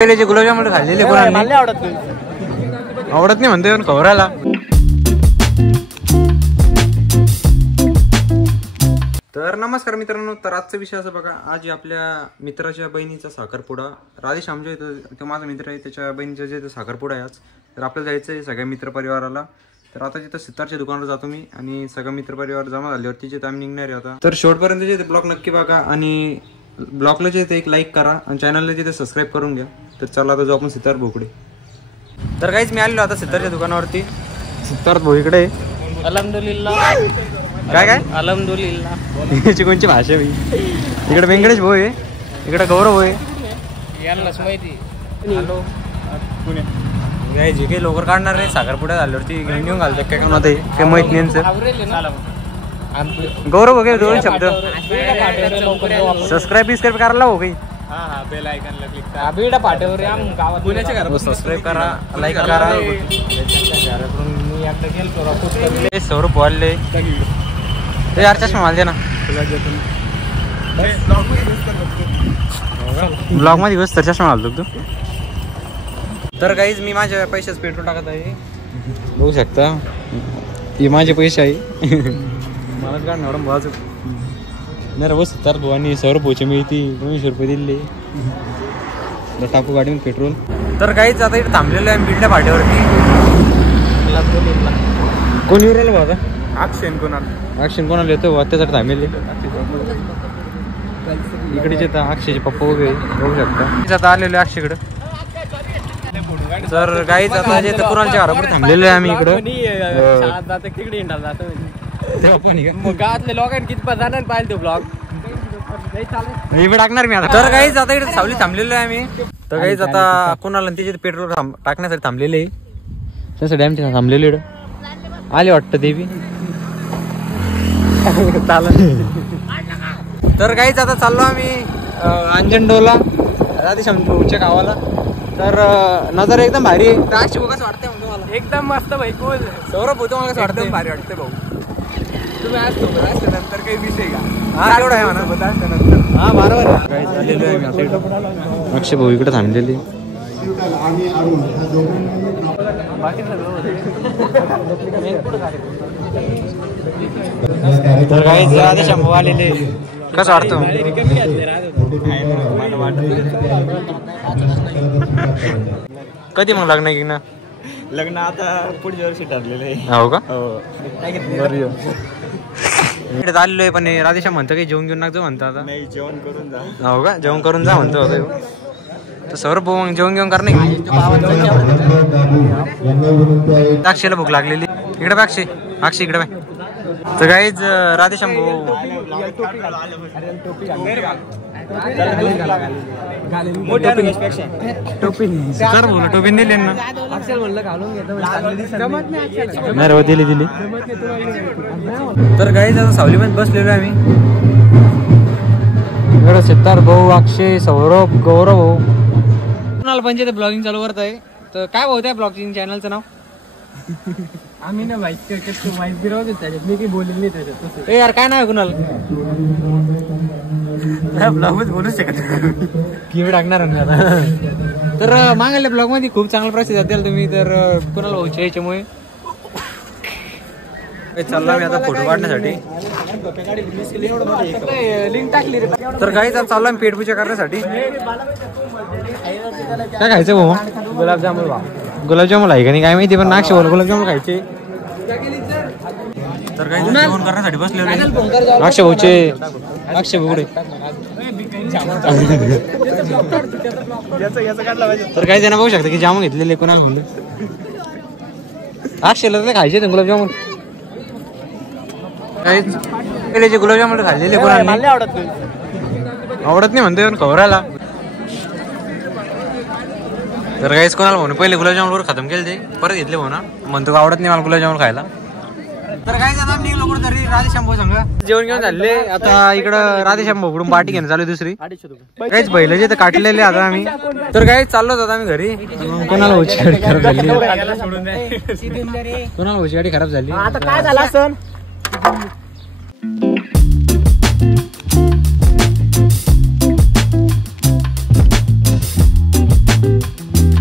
पहिले गुलाबजामुन खाल्लेले कोणाला आवडत नाही म्हणते खवराला. तर नमस्कार मित्रांनो, तर आजचा विषय असं बघा, आज आपल्या मित्राच्या बहिणीचा साखरपुडा. राजेश आमच्या इथं तो माझा मित्र आहे, त्याच्या बहिणीचा जे साखरपुडा आहे आज. तर आपल्याला जायचं आहे सगळ्या मित्रपरिवाराला. तर आता तिथं सितारच्या दुकानावर जातो मी आणि सगळं मित्रपरिवार जमा झाल्यावरती जे आम्ही निघणार आहे आता. तर शेवटपर्यंत जे ब्लॉग नक्की बघा आणि ब्लॉगला जे एक लाईक करा आणि चॅनलला जिथे सबस्क्राईब करून घ्या. तर चला आता जाऊ आपण सितार भोकडे. तर काहीच मी आलेलो आता सितारच्या दुकानावरती. सितार भाऊ इकडे अल्हम्दुलिल्लाह. काय काय अल्हम्दुलिल्लाह याची कोणची भाषा आहे? इकडे व्यंकटेश भाऊ आहे, इकडे गौरव आहे. यांनाच माहिती. हॅलो काय जे काही लवकर काढणार नाही साखरपुड्या झाल्यावरती घेऊन घालतात काय कोणा ते काही माहित नाही. गौरव वगैरे दोन शब्द सबस्क्राईब बिस्क्राईब करायला हो काही. बेल आयकॉनला क्लिक करा. बीडा पाट्यावर आम गावात पुण्याच्या घरात सबस्क्राईब करा, लाईक करा. मी एकदा गेलो सौरभ बोलले ते यार चष्मा मला दे ना ब्लॉग मध्ये बस तर चष्मा घालतो तू. तर काहीच मी माझ्या पैशाच पेट्रोल टाकत आहे, बघू शकता. हे माझे पैसे आहे. मलाच काढ मॅडम बाजू नाही बस तर भाऊ आणि सौरभ भाऊचे मिळती 200 रुपये दिले टाकू गाडीवर पेट्रोल. तर काहीच आता इथे थांबलेलं आहे बिल्ड्या फाट्यावरती. कोणी उरलं बघा अक्षय कोणाला येतो त्यासाठी थांबेल. इकडेच येतात अक्षयचे पप्पा उभे बघू शकता. आता आलेलो आहे अक्षयकडं. तर काहीच आता जे कुणालच्या घरापुढे थांबलेलो आहे आम्ही इकडं. गावातले लोकांनी किती जाणार पाहिजे तो ब्लॉग टाकणार मी आता. तर काहीच आता इकडे सावली थांबलेलो आहे आम्ही. तर काहीच आता कुणाला तिथे पेट्रोल टाकण्यासाठी थांबलेले त्यासाठी आम्ही तिथे थांबलेलो इकडं. आले वाटतं देवी तर काहीच आता चाललो आम्ही अंजनडोला राधेश्यामच्या गावाला. तर नजर एकदम भारी आहे. कसं वाटतंय तुम्हाला? एकदम मस्त भाई. कोण सौरभ होतो मला कसं वाटतं भारी वाटतं भाऊ. तुम्ही आज सोबत असल्यानंतर काही विषय का? हा तेवढा आहे म्हणा. सोबत असल्यानंतर हा बरोबर आहे. अक्षय भाऊ इकडे थांबलेले. तर काही राधेश्याम भाऊ आलेले. कसं वाटतं? कधी मग लग्न की ना? लग्न आता पुढच्या वर्षी ठरलेलं आहे. हो का? हो. इकडे आलेलो आहे पण राधेश्याम म्हणतो काही जेवण घेऊन नागतो म्हणतो आता. नाही जेवण करून जा. हो का? जेवण करून जा म्हणतो होतं. तर सौरभ भाऊ मग जेवण घेऊन करणे. अक्षयला भूक लागलेली. इकडे बघ अक्षय इकडे बाय. तर काहीच राधेश्याम भाऊ टोपी दिली ना. नाही दिली. तर काहीच आता सावली मध्ये बसलेलो आहे आम्ही. इकडे सितार भाऊ, अक्षय, सौरभ, गौरव भाऊ. कुणाला पण ते ब्लॉगिंग चालू करत आहे. तर काय भाऊ त्या ब्लॉगिंग चॅनलचं नाव? आम्ही ना माहिती बिरवतो त्याच्यात. मी काही बोलले नाही त्याच्यात. यार काय नाव आहे कुणाल? ब्लॉग मध्ये बोलू शकत की टाकणार आता. तर मागायला ब्लॉग मध्ये खूप चांगला प्रसिद्ध द्याल तुम्ही. तर कुणाला भाऊच्या याच्यामुळे चालला मी आता फोटो काढण्यासाठी. लिंक टाकली रे. तर काहीच चालला मी पेटपूजा करण्यासाठी. काय खायचं भाऊ? गुलाबजामुन. गुलाबजामुन आहे का नाही काय माहिती, पण नाक्षी बोल गुलाबजामुन खायचे. तर काही जेवण करण्यासाठी बसले अक्षय भाऊचे. अक्षय भाऊकडे तर काही जण बघू शकता की जामून घेतलेले कोणाला म्हणलं. अक्षयला तर खायचे गुलाबजामुन. काहीच पहिले गुलाबजामुन खाल्लेले कोणाला आवडत नाही म्हणते खवराला. तर काहीच कोणाला म्हणून पहिले गुलाबजामुन खतम केले ते परत घेतले म्हणा म्हणतो आवडत नाही मला गुलाबजामुन खायला. तर काय आता निघलो कुठं तरी राधेश्याम भाऊ सांगा जेवण घेऊन झाले. आता इकडं राधेश्याम भाऊकडून पार्टी घेणं चालू दुसरी. काहीच बैल जे काटलेले आता आम्ही. तर काही चाललो होतो आम्ही घरी. कोणाला होची गाडी खराब झाली. कोणाला होची गाडी खराब झाली. आता काय झाला सण